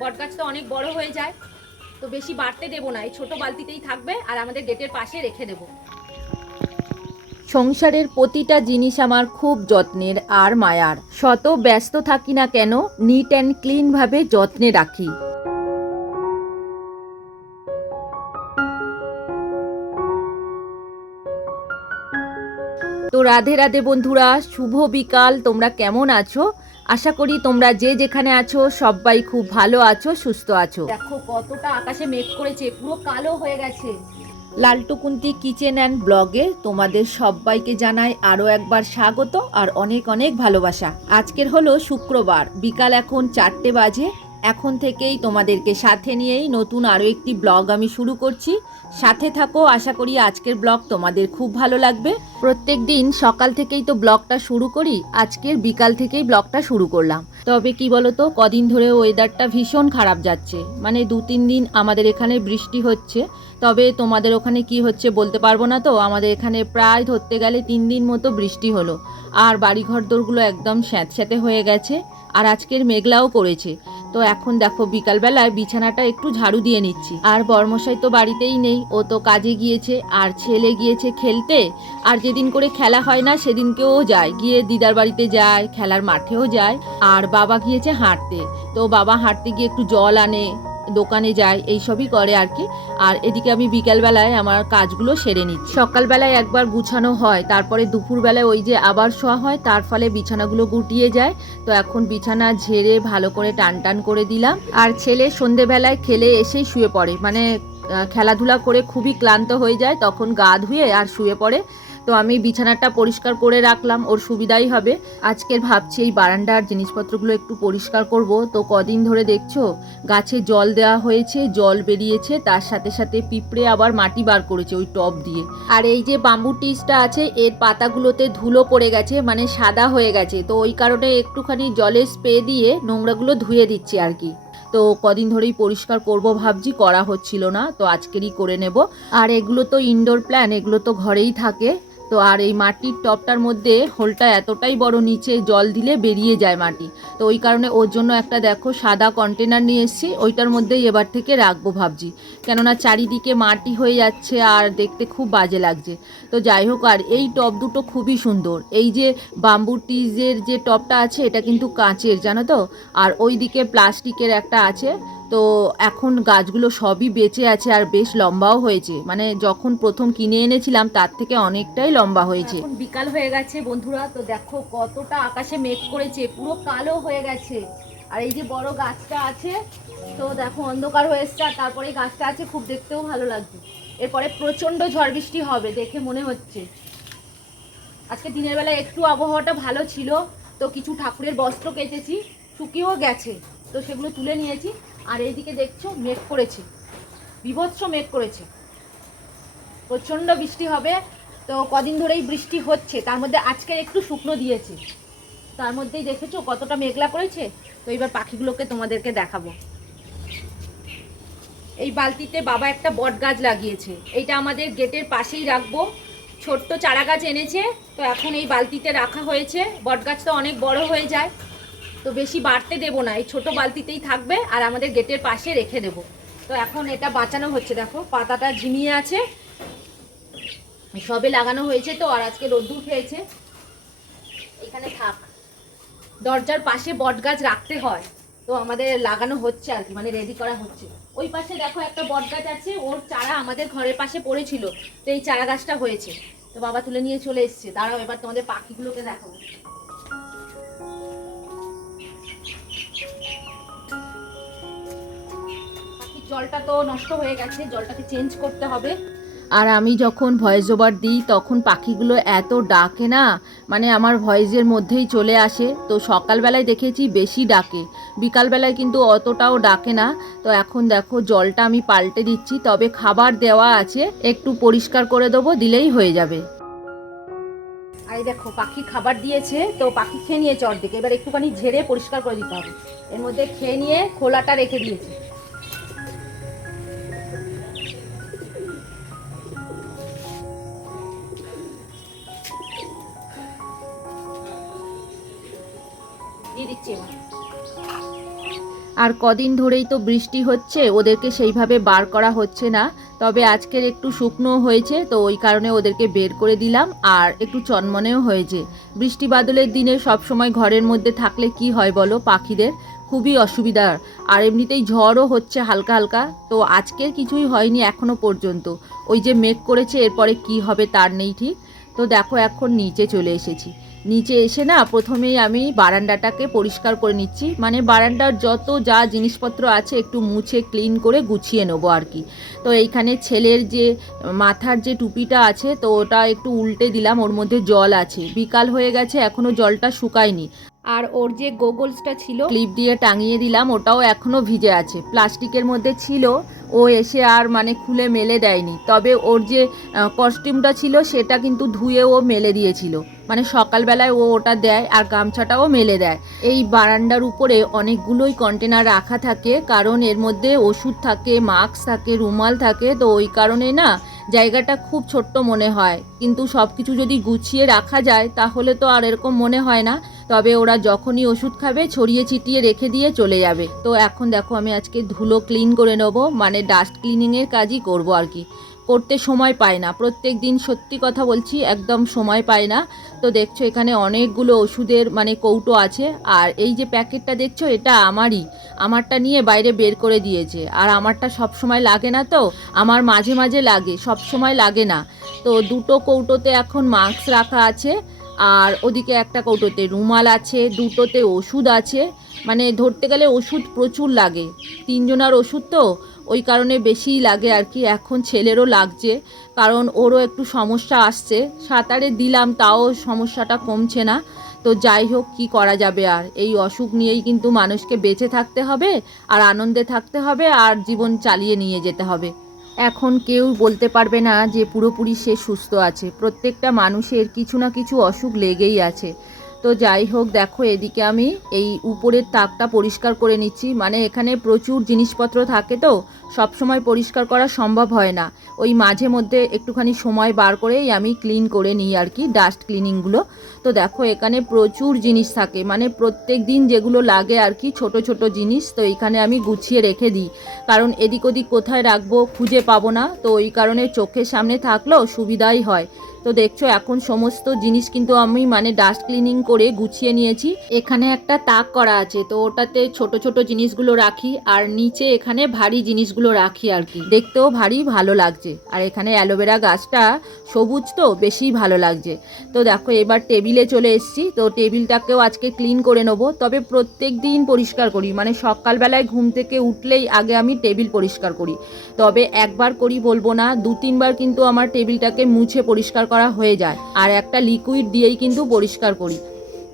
বট গাছ তো অনেক বড় হয়ে যায়, তো বেশি বাড়তে দেবো না, এই ছোট বালতিতেই থাকবে আর আমাদের গেটের পাশে রেখে দেবো। সংসারের প্রতিটা জিনিস আমার খুব যত্নের আর মায়ার। শত ব্যস্ত থাকি না কেন নিট অ্যান্ড ক্লিনভাবে যত্নে রাখি। তো রাধে রাধে বন্ধুরা, শুভ বিকাল, তোমরা কেমন আছো? আশা করি তোমরা যে যেখানে আছো সবাই খুব ভালো আছো সুস্থ আছো। দেখো কতটা আকাশে মেঘ করেছে পুরো কালো হয়ে গেছে। লালটুকুন্তি কিচেন অ্যান্ড ব্লগে তোমাদের সবাইকে জানাই আরও একবার স্বাগত আর অনেক অনেক ভালোবাসা। আজকের হলো শুক্রবার বিকাল এখন চারটে বাজে। এখন থেকেই তোমাদেরকে সাথে নিয়েই নতুন আরও একটি ব্লগ আমি শুরু করছি। সাথে থাকো, আশা করি আজকের ব্লগ তোমাদের খুব ভালো লাগবে। প্রত্যেক দিন সকাল থেকেই তো ব্লগটা শুরু করি, আজকের বিকাল থেকেই ব্লগটা শুরু করলাম। তবে কি বলতো, কদিন ধরে ওয়েদারটা ভীষণ খারাপ যাচ্ছে। মানে দু, তিন দিন আমাদের এখানে বৃষ্টি হচ্ছে, তবে তোমাদের ওখানে কি হচ্ছে বলতে পারব না তো? আমাদের এখানে প্রায় ধরতে গেলে তিন দিন মতো বৃষ্টি হলো। আর বাড়িঘর দোরগুলো একদম স্যাঁতস্যাঁতে হয়ে গেছে। আর আজকের মেঘলাও করেছে। তো এখন দেখো বিকালবেলায় বিছানাটা একটু ঝাড়ু দিয়ে নিচ্ছি। আর বর্মশাই তো বাড়িতেই নেই, ও তো কাজে গিয়েছে, আর ছেলে গিয়েছে খেলতে। আর যেদিন করে খেলা হয় না, সেদিনকেও যায়। গিয়ে দিদার বাড়িতে যায়, খেলার মাঠেও যায়। আর বাবা গিয়েছে হাঁটতে। তো বাবা হাঁটতে গিয়ে একটু জল আনে দোকানে যায় এইসবই করে আর কি। আর এদিকে আমি বিকালবেলায় আমার কাজগুলো সেরে নিচ্ছি। সকালবেলায় একবার গুছানো হয়, তারপরে দুপুরবেলায় ওই যে আবার শোয়া হয়, তার ফলে বিছানাগুলো গুটিয়ে যায়। তো এখন বিছানা ঝেড়ে ভালো করে টান টান করে দিলাম। আর ছেলে সন্ধেবেলায় খেলে এসেই শুয়ে পড়ে। মানে খেলাধুলা করে খুবই ক্লান্ত হয়ে যায়, তখন গা ধুয়ে আর শুয়ে পড়ে। তো আমি বিছানাটা পরিষ্কার করে রাখলাম, ওর সুবিধাই হবে। আজকের ভাবছি এই বারান্দার জিনিসপত্রগুলো একটু পরিষ্কার করব। তো কদিন ধরে দেখছ, গাছে জল দেওয়া হয়েছে, জল বেরিয়েছে, তার সাথে সাথে পিঁপড়ে আবার মাটি বার করেছে ওই টব দিয়ে। আর এই যে বাম্বু টিসটা আছে, এর পাতাগুলোতে ধুলো পড়ে গেছে মানে সাদা হয়ে গেছে। তো ওই কারণে একটুখানি জলের স্প্রে দিয়ে নোংরাগুলো ধুয়ে দিচ্ছি আর কি। তো কদিন ধরেই পরিষ্কার করব ভাবছি, করা হচ্ছিল না, তো আজকেরই করে নেব। আর এগুলো তো ইনডোর প্ল্যান এগুলো তো ঘরেই থাকে। তো আর এই মাটির টবটার মধ্যে হোলটা এতটাই বড় নিচে জল দিলে বেরিয়ে যায় মাটি। তো ওই কারণে ওর জন্য একটা দেখো সাদা কন্টেনার নিয়ে এসেছি, ওইটার মধ্যেই এবার থেকে রাখব ভাবছি। কেননা চারিদিকে মাটি হয়ে যাচ্ছে আর দেখতে খুব বাজে লাগছে। তো যাই হোক, আর এই টব দুটো খুবই সুন্দর। এই যে বাম্বু টিজের যে টবটা আছে, এটা কিন্তু কাঁচের, জানো তো? আর ওই দিকে প্লাস্টিকের একটা আছে। তো এখন গাছগুলো সবই বেঁচে আছে আর বেশ লম্বাও হয়েছে। মানে যখন প্রথম কিনে এনেছিলাম, তার থেকে অনেকটাই লম্বা হয়েছে। বিকাল হয়ে গেছে বন্ধুরা, তো দেখো কতটা আকাশে মেঘ করেছে, পুরো কালো হয়ে গেছে। আর এই যে বড় গাছটা আছে, তো দেখো অন্ধকার হয়ে এসছে, আর তারপরে গাছটা আছে, খুব দেখতেও ভালো লাগছে। এরপরে প্রচণ্ড ঝড় বৃষ্টি হবে দেখে মনে হচ্ছে। আজকে দিনের বেলা একটু আবহাওয়াটা ভালো ছিল, তো কিছু ঠাকুরের বস্ত্র কেটেছি শুকিয়েও গেছে। তো সেগুলো তুলে নিয়েছি। আর এইদিকে দেখছ, মেঘ করেছে। বিভৎস মেঘ করেছে। প্রচণ্ড বৃষ্টি হবে। তো কদিন ধরেই বৃষ্টি হচ্ছে। তার মধ্যে আজকে একটু শুকনো দিয়েছে। তার মধ্যেই দেখেছ কতটা মেঘলা করেছে? তো এবার পাখিগুলোকে তোমাদেরকে দেখাবো। এই বালতিতে বাবা একটা বট গাছ লাগিয়েছে। এইটা আমাদের গেটের পাশেই রাখব। ছোট্ট চারা গাছ এনেছে। তো এখন এই বালতিতে রাখা হয়েছে। বট গাছ তো অনেক বড় হয়ে যায়। তো বেশি বাড়তে দেবো না, এই ছোট বালতিতেই থাকবে আর আমাদের গেটের পাশে রেখে দেবো। তো এখন এটা বাঁচানো হচ্ছে, দেখো, পাতাটা ঝিমিয়ে আছে। সবে লাগানো হয়েছে তো, আর আজকে রোদ্দুর খেয়েছে। এখানে থাক, দরজার পাশে বট গাছ রাখতে হয়, তো আমাদের লাগানো হচ্ছে আর কি মানে রেডি করা হচ্ছে। ওই পাশে দেখো একটা বট গাছ আছে, ওর চারা আমাদের ঘরের পাশে পড়েছিল, তো এই চারা গাছটা হয়েছে। তো বাবা তুলে নিয়ে চলে এসছে, দাঁড়াও, এবার তোমাদের পাখিগুলোকে দেখাবো। জলটা তো নষ্ট হয়ে গেছে জলটাকে চেঞ্জ করতে হবে। আর আমি যখন ভয়েস ওভার দিই তখন পাখিগুলো এত ডাকে না মানে আমার ভয়েসের মধ্যেই চলে আসে। তো সকালবেলায় দেখেছি বেশি ডাকে বিকালবেলায় কিন্তু অতটাও ডাকে না। তো এখন দেখো জলটা আমি পাল্টে দিচ্ছি তবে খাবার দেওয়া আছে একটু পরিষ্কার করে দেবো দিলেই হয়ে যাবে। আর দেখো পাখি খাবার দিয়েছে তো পাখি খেয়ে নিয়েছে অর্ধেক এবার একটুখানি ঝেড়ে পরিষ্কার করে দিতে হবে। এর মধ্যে খেয়ে নিয়ে খোলাটা রেখে দিয়েছে। আর কদিন ধরেই তো বৃষ্টি হচ্ছে, ওদেরকে সেইভাবে বার করা হচ্ছে না। তবে আজকের একটু শুকনো হয়েছে, তো ওই কারণে ওদেরকে বের করে দিলাম, আর একটু চনমনেও হয়েছে। বৃষ্টি বাদলের দিনে সবসময় ঘরের মধ্যে থাকলে কি হয় বলো পাখিদের? খুবই অসুবিধার আর এমনিতেই ঝড়ও হচ্ছে হালকা হালকা, তো আজকের কিছুই হয়নি এখনও পর্যন্ত। ওই যে মেঘ করেছে, এরপরে কি হবে তার নেই ঠিক। তো দেখো এখন নিচে চলে এসেছি। নিচে এসে না প্রথমেই আমি বারান্দাটাকে পরিষ্কার করে নিচ্ছি। মানে বারান্দার যত যা জিনিসপত্র আছে একটু মুছে ক্লিন করে গুছিয়ে নেব আর কি। তো এইখানে ছেলের যে মাথার যে টুপিটা আছে তো ওটা একটু উল্টে দিলাম, ওর মধ্যে জল আছে। বিকাল হয়ে গেছে এখনও জলটা শুকায়নি। আর ওর যে গোগলসটা ছিল ক্লিপ দিয়ে টাঙিয়ে দিলাম, ওটাও এখনও ভিজে আছে। প্লাস্টিকের মধ্যে ছিল, ও এসে আর মানে খুলে মেলে দেয়নি। তবে ওর যে কস্টিউমটা ছিল, সেটা কিন্তু ধুয়ে ও মেলে দিয়েছিল। মানে সকালবেলায় ও ওটা দেয় আর গামছাটাও মেলে দেয়। এই বারান্দার উপরে অনেকগুলোই কন্টেনার রাখা থাকে, কারণ এর মধ্যে ওষুধ থাকে মাস্ক থাকে, রুমাল থাকে, তো ওই কারণে না জায়গাটা খুব ছোট্ট মনে হয়। কিন্তু সব কিছু যদি গুছিয়ে রাখা যায়, তাহলে তো আর এরকম মনে হয় না। তবে ওরা যখনই ওষুধ খাবে, ছড়িয়ে ছিটিয়ে রেখে দিয়ে চলে যাবে। তো এখন দেখো, আমি আজকে ধুলো ক্লিন করে নেব। মানে ডাস্ট ক্লিনিংয়ের কাজই করব আর কি। করতে সময় পায় না। প্রত্যেক দিন সত্যি কথা বলছি, একদম সময় পায় না। তো দেখছ, এখানে অনেকগুলো ওষুধের মানে কৌটো আছে। আর এই যে প্যাকেটটা দেখছ, এটা আমারই। আমারটা নিয়ে বাইরে বের করে দিয়েছে। আর আমারটা সব সময় লাগে না তো? আমার মাঝে মাঝে লাগে সব সময় লাগে না। তো দুটো কৌটোতে এখন মাস্ক রাখা আছে। আর ওদিকে একটা কৌটোতে রুমাল আছে, দুটোতে ওষুধ আছে। মানে ধরতে গেলে ওষুধ প্রচুর লাগে। তিনজনার ওষুধ তো? ওই কারণে বেশিই লাগে আর কি। এখন ছেলেরও লাগছে, কারণ ওরও একটু সমস্যা আসছে। সাঁতারে দিলাম, তাও সমস্যাটা কমছে না। তো যাই হোক, কি করা যাবে আর? এই অসুখ নিয়েই কিন্তু মানুষকে বেঁচে থাকতে হবে, আর আনন্দে থাকতে হবে, আর জীবন চালিয়ে নিয়ে যেতে হবে। এখন কেউ বলতে পারবে না যে পুরোপুরি সে সুস্থ আছে। প্রত্যেকটা মানুষের কিছু না কিছু অসুখ লেগেই আছে। তো যাই হোক, দেখো এদিকে আমি এই উপরের তাকটা পরিষ্কার করে নিচ্ছি। মানে এখানে প্রচুর জিনিসপত্র থাকে তো সব সময় পরিষ্কার করা সম্ভব হয় না। ওই মাঝে মধ্যে একটুখানি সময় বার করেই আমি ক্লিন করে নিই আর কি, ডাস্ট ক্লিনিংগুলো। তো দেখো এখানে প্রচুর জিনিস থাকে মানে প্রত্যেক দিন যেগুলো লাগে আর কি, ছোট ছোট জিনিস, তো এখানে আমি গুছিয়ে রেখে দিই। কারণ এদিক ওদিক কোথায় রাখব খুঁজে পাবো না, তো ওই কারণে চোখের সামনে থাকলেও সুবিধাই হয়। তো দেখছ, এখন সমস্ত জিনিস কিন্তু আমি মানে ডাস্ট ক্লিনিং করে গুছিয়ে নিয়েছি। এখানে একটা তাক করা আছে, তো ওটাতে ছোট ছোট জিনিসগুলো রাখি, আর নিচে এখানে ভারী জিনিসগুলো রাখি আর কি। দেখতেও ভারী, ভালো লাগছে। আর এখানে অ্যালোভেরা গাছটা সবুজ তো, বেশি ভালো লাগছে। তো দেখো, এবার টেবিলে চলে এসেছি, তো টেবিলটাকেও আজকে ক্লিন করে নেব। তবে প্রত্যেক দিন পরিষ্কার করি মানে সকালবেলায় ঘুম থেকে উঠলেই আগে আমি টেবিল পরিষ্কার করি। তবে একবার করি বলব না দু তিনবার কিন্তু আমার টেবিলটাকে মুছে পরিষ্কার করা হয়ে যায়। আর একটা লিকুইড দিয়েই কিন্তু পরিষ্কার করি।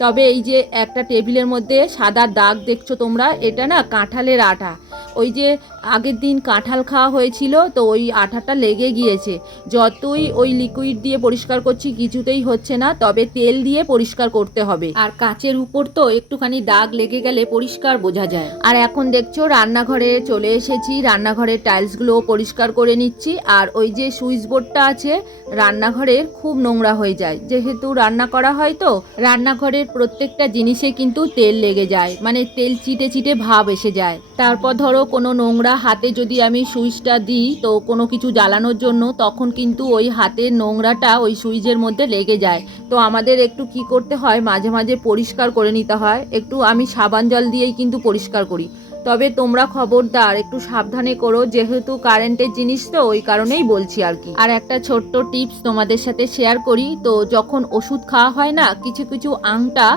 তবে এই যে একটা টেবিলের মধ্যে সাদা দাগ দেখছ তোমরা, এটা না কাঁঠালের আটা ওই যে আগের দিন কাঁঠাল খাওয়া হয়েছিল তো ওই আঠাটা লেগে গিয়েছে। যতই ওই লিকুইড দিয়ে পরিষ্কার করছি কিছুতেই হচ্ছে না তবে তেল দিয়ে পরিষ্কার করতে হবে। আর কাচের উপর তো একটুখানি দাগ লেগে গেলে পরিষ্কার বোঝা যায়। আর এখন দেখছ রান্নাঘরে চলে এসেছি। রান্নাঘরের টাইলসগুলো পরিষ্কার করে নিচ্ছি। আর ওই যে সুইচ বোর্ডটা আছে রান্নাঘরের খুব নোংরা হয়ে যায়। যেহেতু রান্না করা হয় তো রান্নাঘরের প্রত্যেকটা জিনিসে কিন্তু তেল লেগে যায়। মানে তেল চিটে চিটে ভাব এসে যায়। তারপর ধরো কোনো নোংরা হাতে যদি আমি সুইচটা দিই, তো কোনো কিছু জ্বালানোর জন্য তখন কিন্তু ওই হাতের নোংরাটা ওই সুইচের মধ্যে লেগে যায়। তো আমাদের একটু কি করতে হয়, মাঝে মাঝে পরিষ্কার করে নিতে হয়। একটু আমি সাবান জল দিয়েই কিন্তু পরিষ্কার করি। তবে তোমরা খবরদার, একটু সাবধানে করো, যেহেতু কারেন্টের জিনিস তো, ওই কারণেই বলছি আর কি। আর একটা ছোট্ট টিপস তোমাদের সাথে শেয়ার করি, তো যখন ওষুধ খাওয়া হয় না, কিছু কিছু আংটা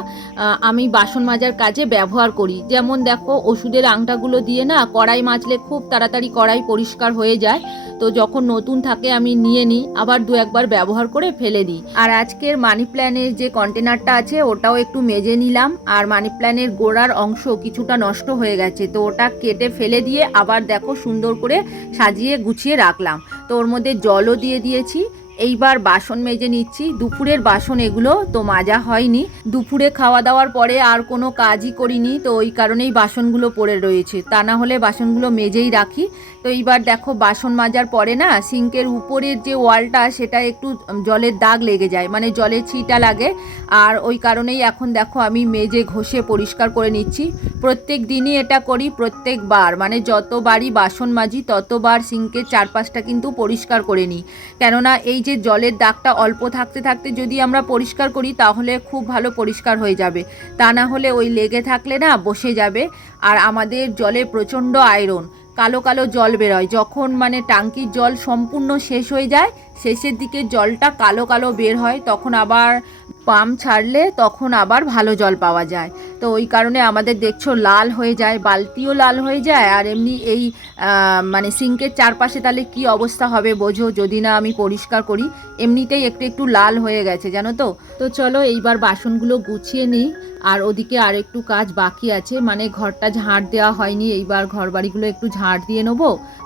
আমি বাসন মাজার কাজে ব্যবহার করি। যেমন দেখো, ওষুধের আংটাগুলো দিয়ে না, কড়াই মাজলে খুব তাড়াতাড়ি কড়াই পরিষ্কার হয়ে যায়। তো যখন নতুন থাকে আমি নিয়ে নিই, আবার দু একবার ব্যবহার করে ফেলে দিই। আর আজকের মানি প্ল্যানের যে কন্টেনারটা আছে, ওটাও একটু মেজে নিলাম। আর মানি প্ল্যানের গোড়ার অংশ কিছুটা নষ্ট হয়ে গেছে, তো ওটা কেটে ফেলে দিয়ে আবার দেখো সুন্দর করে সাজিয়ে গুছিয়ে রাখলাম। তো ওর মধ্যে জলও দিয়ে দিয়েছি। এইবার বাসন মেজে নিচ্ছি। দুপুরের বাসন এগুলো তো মাজা হয়নি। দুপুরে খাওয়া দাওয়ার পরে আর কোনো কাজই করিনি, তো ওই কারণেই বাসনগুলো পড়ে রয়েছে। তা না হলে বাসনগুলো মেজেই রাখি। তো এইবার দেখো বাসন মাজার পরে না, সিঙ্কের উপরের যে ওয়ালটা, সেটা একটু জলের দাগ লেগে যায় মানে জলের ছিটা লাগে। আর ওই কারণেই এখন দেখো আমি মেজে ঘষে পরিষ্কার করে নিচ্ছি। প্রত্যেক দিনই এটা করি, প্রত্যেকবার। মানে যতবারই বাসন মাজি, ততবার সিঙ্কের চারপাশটা কিন্তু পরিষ্কার করে নিই। কেননা এই যে জলের দাগটা অল্প থাকতে থাকতে যদি আমরা পরিষ্কার করি, তাহলে খুব ভালো পরিষ্কার হয়ে যাবে। তা না হলে ওই লেগে থাকলে না বসে যাবে। আর আমাদের জলে প্রচণ্ড আয়রন, কালো কালো জল বেরোয়। যখন মানে টাঙ্কির জল সম্পূর্ণ শেষ হয়ে যায়, শেষের দিকে জলটা কালো কালো বের হয়, তখন আবার পাম্প ছাড়লে তখন আবার ভালো জল পাওয়া যায়। তো ওই কারণে আমাদের দেখছ লাল হয়ে যায়, বালতিও লাল হয়ে যায়, আর এমনি এই মানে সিঙ্কের চারপাশে তাহলে কি অবস্থা হবে বোঝো? যদি না আমি পরিষ্কার করি, এমনিতেই একটু একটু লাল হয়ে গেছে, জানো তো? তো চলো এইবার বাসনগুলো গুছিয়ে নিই, আর ওদিকে আর একটু কাজ বাকি আছে মানে ঘরটা ঝাড় দেওয়া হয়নি, এইবার ঘর বাড়িগুলো একটু ঝাড় দিয়ে নেব,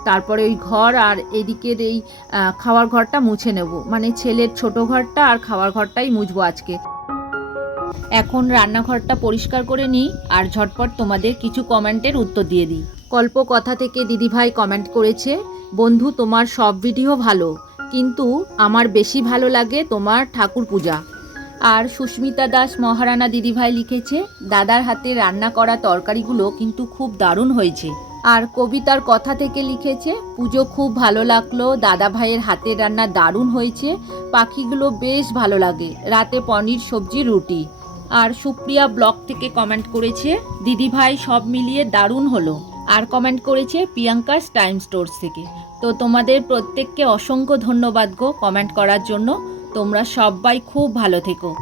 তারপরে ওই ঘর আর এদিকের এই খাওয়ার ঘরটা মুছে নেব। মানে ছেলের ছোট ঘরটা আর খাওয়ার ঘরটাই মুছবো আজকে। এখন রান্নাঘরটা পরিষ্কার করে নিই আর ঝটপট তোমাদের কিছু কমেন্টের উত্তর দিয়ে দিই। কল্প কথা থেকে দিদিভাই কমেন্ট করেছে, বন্ধু, তোমার সব ভিডিও ভালো, কিন্তু আমার বেশি ভালো লাগে তোমার ঠাকুর পূজা। আর সুস্মিতা দাস মহারানা দিদিভাই লিখেছে, দাদার হাতে রান্না করা তরকারিগুলো কিন্তু খুব দারুণ হয়েছে। আর কবিতার কথা থেকে লিখেছে, পুজো খুব ভালো লাগল দাদা ভাইয়ের হাতের রান্না দারুণ হয়েছে, পাখিগুলো বেশ ভালো লাগে, রাতে পনির, সবজি, রুটি। আর সুপ্রিয়া ব্লগ থেকে কমেন্ট করেছে, দিদিভাই সব মিলিয়ে দারুণ হলো। আর কমেন্ট করেছে প্রিয়াঙ্কাস টাইম স্টোরস থেকে। তো তোমাদের প্রত্যেককে অসংখ্য ধন্যবাদ গো কমেন্ট করার জন্য। তোমরা সবাই খুব ভালো থেকো।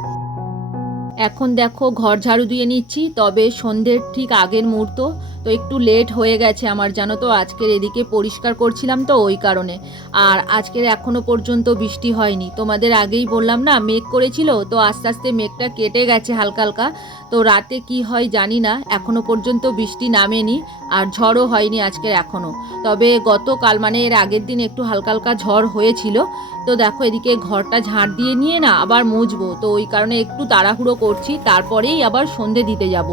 এখন দেখো ঘর ঝাড়ু দিয়ে নিচ্ছি, তবে সন্ধ্যের ঠিক আগের মুহূর্ত। তো একটু লেট হয়ে গেছে আমার, জানো তো, আজকের এদিকে পরিষ্কার করছিলাম তো ওই কারণে। আর আজকের এখনও পর্যন্ত বৃষ্টি হয়নি। তোমাদের আগেই বললাম না, মেঘ করেছিল, তো আস্তে আস্তে মেঘটা কেটে গেছে হালকা হালকা। তো রাতে কি হয় জানি না, এখনও পর্যন্ত বৃষ্টি নামেনি। আর ঝড়ও হয়নি আজকের এখনও তবে গতকাল মানে এর আগের দিন একটু হালকা হালকা ঝড় হয়েছিল। তো দেখো, এদিকে ঘরটা ঝাড় দিয়ে নিয়ে না আবার মুজবো তো ওই কারণে একটু তাড়াহুড়ো করছি, তারপরেই আবার সন্ধে দিতে যাব।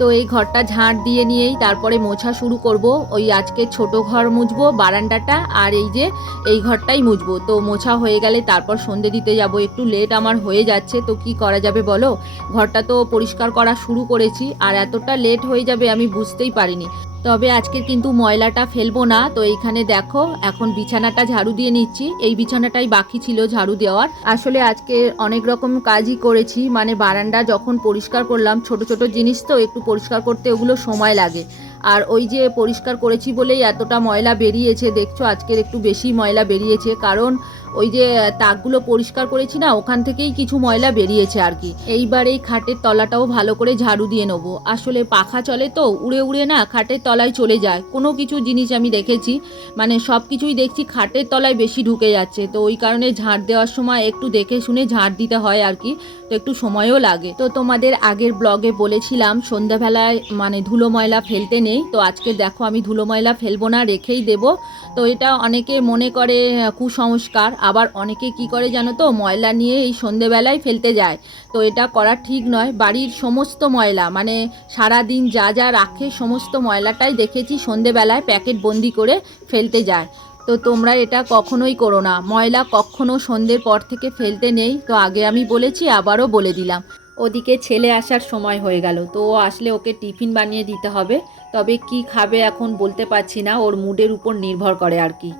তো এই ঘরটা ঝাঁট দিয়ে নিয়েই তারপরে মোছা শুরু করব। ওই আজকে ছোট ঘর মুছবো, বারান্দাটা, আর এই যে এই ঘরটাই মুছবো। তো মোছা হয়ে গেলে তারপর সন্ধে দিতে যাব। একটু লেট আমার হয়ে যাচ্ছে, তো কি করা যাবে বলো? ঘরটা তো পরিষ্কার করা শুরু করেছি, আর এতটা লেট হয়ে যাবে আমি বুঝতেই পারিনি। তবে আজকের কিন্তু ময়লাটা ফেলব না। তো এইখানে দেখো, এখন বিছানাটা ঝাড়ু দিয়ে নিচ্ছি। এই বিছানাটাই বাকি ছিল ঝাড়ু দেওয়ার। আসলে আজকে অনেক রকম কাজই করেছি। মানে বারান্দা যখন পরিষ্কার করলাম, ছোট ছোট জিনিস তো, একটু পরিষ্কার করতে ওগুলো সময় লাগে। আর ওই যে পরিষ্কার করেছি বলেই এতটা ময়লা বেরিয়েছে, দেখছ আজকের একটু বেশি ময়লা বেরিয়েছে। কারণ ওই যে তাকগুলো পরিষ্কার করেছি না, ওখান থেকেই কিছু ময়লা বেরিয়েছে আর কি। এইবার এই খাটের তলাটাও ভালো করে ঝাড়ু দিয়ে নেব। আসলে পাখা চলে তো, উড়ে উড়ে না খাটের তলায় চলে যায়। কোনো কিছু জিনিস আমি দেখেছি মানে সব কিছুই দেখছি খাটের তলায় বেশি ঢুকে যাচ্ছে। তো ওই কারণে ঝাড় দেওয়ার সময় একটু দেখে শুনে ঝাড় দিতে হয় আর কি, তো একটু সময়ও লাগে। তো তোমাদের আগের ব্লগে বলেছিলাম, সন্ধ্যাবেলায় মানে ধুলো ময়লা ফেলতে নেই, তো আজকে দেখো আমি ধুলো ময়লা ফেলব না, রেখেই দেব। তো এটা অনেকে মনে করে কুসংস্কার। আবার অনেকে কি করে জানো তো? ময়লা নিয়ে এই সন্ধেবেলায় ফেলতে যায়। তো এটা করা ঠিক নয়। বাড়ির সমস্ত ময়লা মানে সারা দিন যা যা রাখে সমস্ত ময়লাটাই দেখেছি সন্ধেবেলায় প্যাকেট বন্দি করে ফেলতে যায়। তো তোমরা এটা কখনোই করো না। ময়লা কখনো সন্ধ্যের পর থেকে ফেলতে নেই। তো আগে আমি বলেছি, আবারও বলে দিলাম। ওদিকে ছেলে আসার সময় হয়ে গেল। তো ও আসলে ওকে টিফিন বানিয়ে দিতে হবে। তবে কি খাবে এখন বলতে পারছি না। ওর মুডের উপর নির্ভর করে আর কি।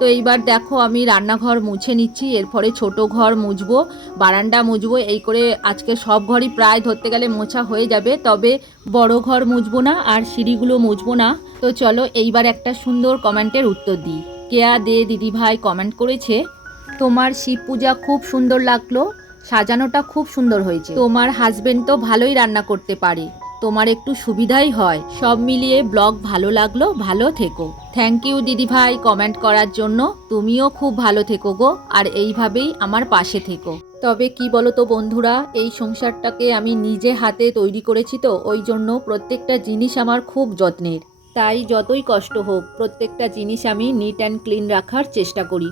তো এইবার দেখো আমি রান্নাঘর মুছে নিচ্ছি, এরপরে ছোট ঘর মুছবো, বারান্দা মুছবো, এই করে আজকে সব ঘরই প্রায় ধরতে গেলে মোছা হয়ে যাবে, তবে বড় ঘর মুছবো না আর সিঁড়িগুলো মুছবো না। তো চলো এইবার একটা সুন্দর কমেন্টের উত্তর দিই। কেয়া দে দিদিভাই কমেন্ট করেছে, তোমার শিব পূজা খুব সুন্দর লাগল, সাজানোটা খুব সুন্দর হয়েছে। তোমার হাজবেন্ড তো ভালোই রান্না করতে পারে। তোমার একটু সুবিধাই হয়। সব মিলিয়ে ব্লগ ভালো লাগল, ভালো থেকো। থ্যাংক ইউ দিদিভাই কমেন্ট করার জন্য। তুমিও খুব ভালো থেকো গো, আর এইভাবেই আমার পাশে থেকো। তবে কি বলো তো বন্ধুরা, এই সংসারটাকে আমি নিজে হাতে তৈরি করেছি তো, ওই জন্য প্রত্যেকটা জিনিস আমার খুব যত্নের। তাই যতই কষ্ট হোক, প্রত্যেকটা জিনিস আমি নিট অ্যান্ড ক্লিন রাখার চেষ্টা করি।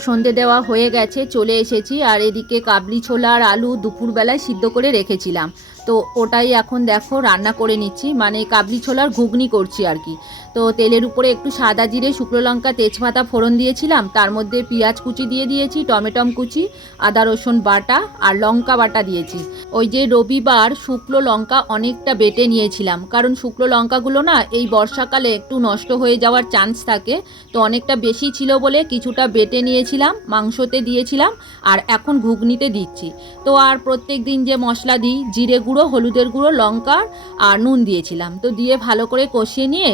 সন্ধে দেওয়া হয়ে গেছে, চলে এসেছি, আর এদিকে কাবলি ছোলা আর আলু দুপুরবেলায় সিদ্ধ করে রেখেছিলাম। তো ওটাই এখন দেখো রান্না করে নিচ্ছি। মানে কাবলি ছোলার ঘুগনি করছি আর কি। তো তেলের উপরে একটু সাদা জিরে, শুকনো লঙ্কা, তেজপাতা ফোড়ন দিয়েছিলাম। তার মধ্যে পেঁয়াজ কুচি দিয়ে দিয়েছি, টমেটম কুচি, আদা রসুন বাটা আর লঙ্কা বাটা দিয়েছি। ওই যে রবিবার শুকনো লঙ্কা অনেকটা বেটে নিয়েছিলাম, কারণ শুকনো লঙ্কাগুলো না এই বর্ষাকালে একটু নষ্ট হয়ে যাওয়ার চান্স থাকে। তো অনেকটা বেশি ছিল বলে কিছুটা বেটে নিয়েছিলাম, মাংসতে দিয়েছিলাম আর এখন ঘুগনিতে দিচ্ছি। তো আর প্রত্যেক দিন যে মশলা দিই, জিরে গুঁড়ো, হলুদের গুঁড়ো, লঙ্কার আর নুন দিয়েছিলাম। তো দিয়ে ভালো করে কষিয়ে নিয়ে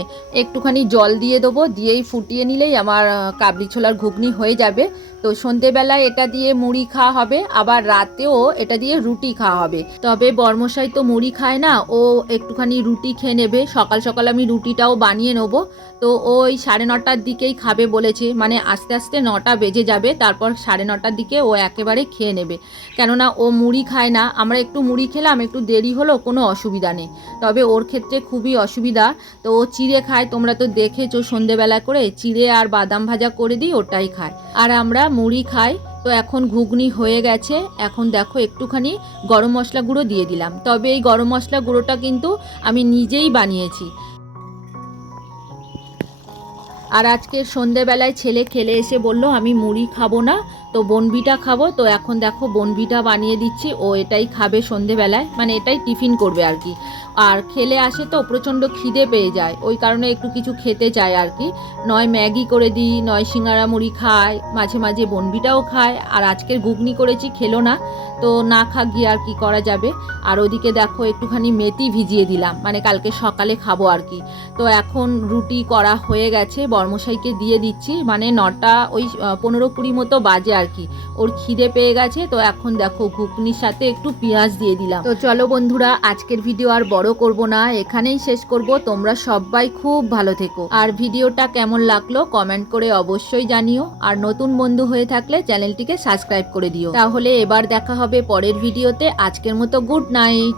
একটুখানি জল দিয়ে দেবো দিয়েই ফুটিয়ে নিলেই আমার কাবলি ছোলার ঘুগনি হয়ে যাবে। তো সন্ধেবেলায় এটা দিয়ে মুড়ি খাওয়া হবে, আবার রাতেও এটা দিয়ে রুটি খাওয়া হবে। তবে বর্মশাই তো মুড়ি খায় না, ও একটুখানি রুটি খেয়ে নেবে, সকাল সকাল আমি রুটিটাও বানিয়ে নেব। তো ওই সাড়ে নটার দিকেই খাবে বলেছে মানে আস্তে আস্তে নটা বেজে যাবে, তারপর সাড়ে নটার দিকে ও একেবারে খেয়ে নেবে। কেননা ও মুড়ি খায় না, আমরা একটু মুড়ি খেলাম, একটু দেরি হলো, কোনো অসুবিধা নেই। তবে ওর ক্ষেত্রে খুবই অসুবিধা, তো ও চিড়ে খায়, তোমরা তো দেখেছ সন্ধেবেলা করে, চিড়ে আর বাদাম ভাজা করে দিই, ওটাই খায়। আর আমরা মুড়ি খাই তো এখন ঘুগনি হয়ে গেছে। এখন দেখো একটুখানি গরম মশলা গুঁড়ো দিয়ে দিলাম। তবে এই গরম মশলা গুঁড়োটা কিন্তু আমি নিজেই বানিয়েছি। আর আজকে সন্ধেবেলায় ছেলে খেলে এসে বলল, আমি মুড়ি খাব না, তো বনবিটা খাব। তো এখন দেখো বনবিটা বানিয়ে দিচ্ছি, ও এটাই খাবে সন্ধেবেলায় মানে এটাই টিফিন করবে আর কি। আর খেলে আসে তো প্রচণ্ড খিদে পেয়ে যায়, ওই কারণে একটু কিছু খেতে চায় আর কি। নয় ম্যাগি করে দিই, নয় সিঙ্গারা মুড়ি খায় মাঝে মাঝে বনবিটাও খায় আর আজকের ঘুগনি করেছি, খেলো না, তো না খা গিয়ে আর কি করা যাবে। আর ওদিকে দেখো একটুখানি মেথি ভিজিয়ে দিলাম মানে কালকে সকালে খাব আর কি। তো এখন রুটি করা হয়ে গেছে বর্মশাইকে দিয়ে দিচ্ছি মানে নটা ওই পনেরো কুড়ি মতো বাজে আর কি। ওর খিদে পেয়ে গেছে, তো এখন দেখো ঘুগনির সাথে একটু পেঁয়াজ দিয়ে দিলাম। তো চলো বন্ধুরা, আজকের ভিডিও আর বড় করব না, এখানেই শেষ করব। তোমরা সবাই খুব ভালো থেকো। আর ভিডিওটা কেমন লাগল কমেন্ট করে অবশ্যই জানিও। আর নতুন বন্ধু হয়ে থাকলে চ্যানেলটিকে সাবস্ক্রাইব করে দিও। তাহলে এবার দেখা হবে পরের ভিডিওতে। আজকের মতো গুড নাইট।